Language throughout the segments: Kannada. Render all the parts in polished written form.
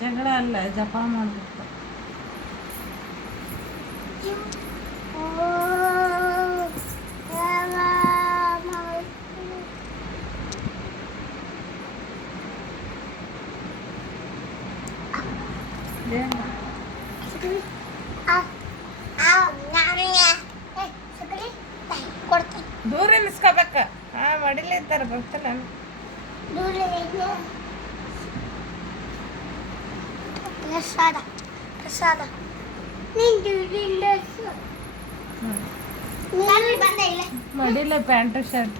ಜಗಳ ಅಲ್ಲ, ಜಪ ಮಾಡ್ಬೇಕು. ದೂರ ನಿಲ್ಸ್ಕೋಬೇಕ. ಮಡಿಲೇ ಇದ್ದಾರೆ, ಬರ್ತಾನೆ. ಪ್ರಸಾದ ಪ್ರಸಾದ ಮಡಿಲ ಪ್ಯಾಂಟ್ ಶರ್ಟ್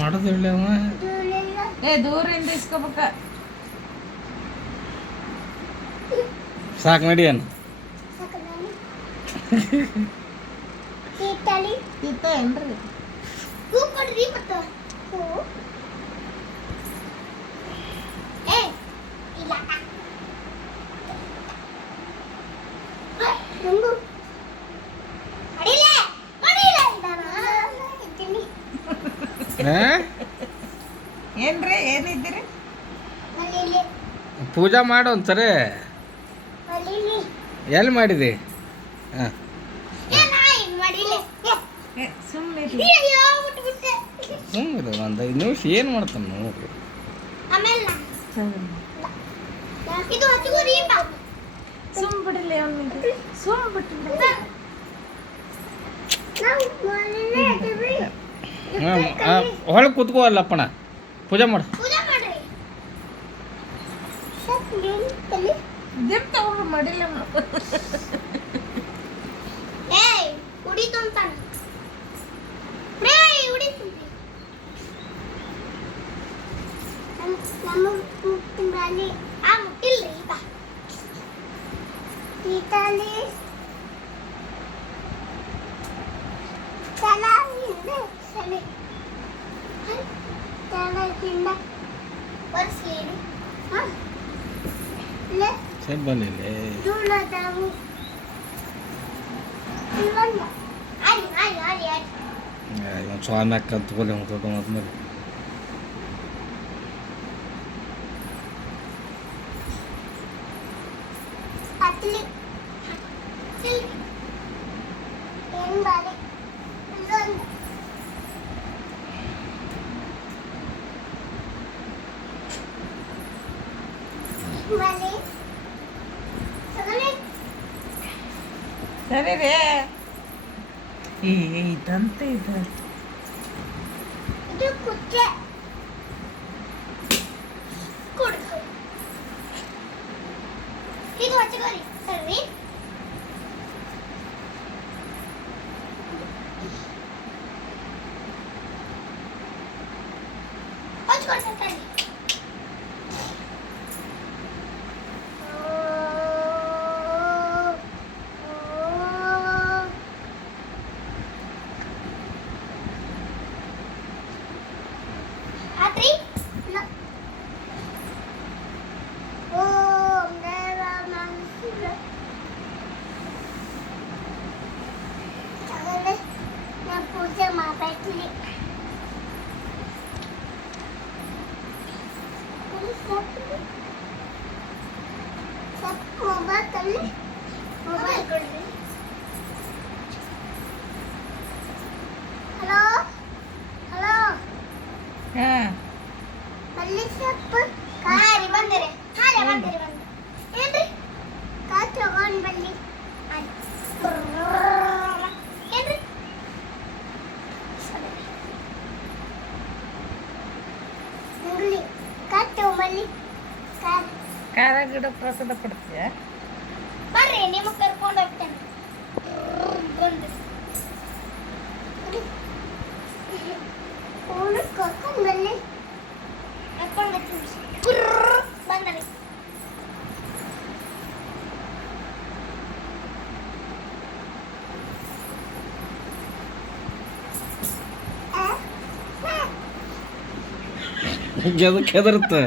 ಮಾಡೋದು ಏ ದೂರಿಂದ ಇಸ್ಕೋಬೇಕ. ಸಾಕು ನಡಿ ಅನ್ನ ತಿತ್ತ ಏನ್ರಿ? ಹೂ ಕೊಡ್ರಿ ಮತ್ತ ಹೂ ಇಲ್ಲ ನಂಗು ಅಡಿಲೆ ಅಡಿಲೆ ಇದ್ದೀನಿ. ಏನ್ರಿ ಏನಿದ್ದೀರಿ? ಅಡಿಲೆ ಪೂಜಾ ಮಾಡು ಒಂದ್ಸರಿ. ಅಡಿಲೆ ಎಲ್ಲಿ ಮಾಡಿದಿ? ಹಾಂ ಸುಮ್ಮನೆ ಸುಮ್ಮನೆ ಒಂದು 5 ನಿಮಿಷ ಏನು ಮಾಡ್ತಾನೆ ನೋಡ್ರಿ. ಸುಮ್ ಬಿಡಲಿ ಅವನಿಗೆ, ಸುಮ್ ಬಿಟ್ಟಿಲ್ಲ. ಹೊಳಗೆ ಕೂತ್ಕೋ ಅಲ್ಲಪ್ಪಣ, ಪೂಜೆ ಮಾಡು. ದಿಮ್ ತಗೊಂಡು ಮಾಡಿಲ್ಲ. ಸರಿ ಬರಲಿಲ್ಲ ಸ್ವಾಮಿ ಅಕ್ಕ ತಗೊಳ್ಳಿ ಆದ್ಮೇಲೆ ಸರಿ ರೇ. ಇದಂತೆ ಇದೆ. ಹಲೋ ಹಲೋ ಹಾಂ ಮಲ್ಲಿ ಸೊಪ್ಪು ಕಾರಿ ಬಂದರೆ ಹಾಲೆ ಬಂದರೆ ಬಂದು ಏನ್ರಿ ಕಾ ತಗೊಂಡು ಬಲ್ಲಿ ಏನ್ರಿ ನಂಗುಲಿ ಕಾ ತಗೊಂಬಲ್ಲಿ ಖಾರ ಗಿಡ ಪ್ರಸಾದ ಕೊಡ್ತೀಯ? ಬರ್ರಿ ನಿಮಗೆ ಕರ್ಕೊಂಡು ಹೋಗ್ತೇನೆ. ಬಂದು ಕರ್ಕೊಂಡು ಬಲ್ಲಿ ಕರ್ಕೊಂಡು ಬಂದರೆ ಕೆದರುತ್ತೆ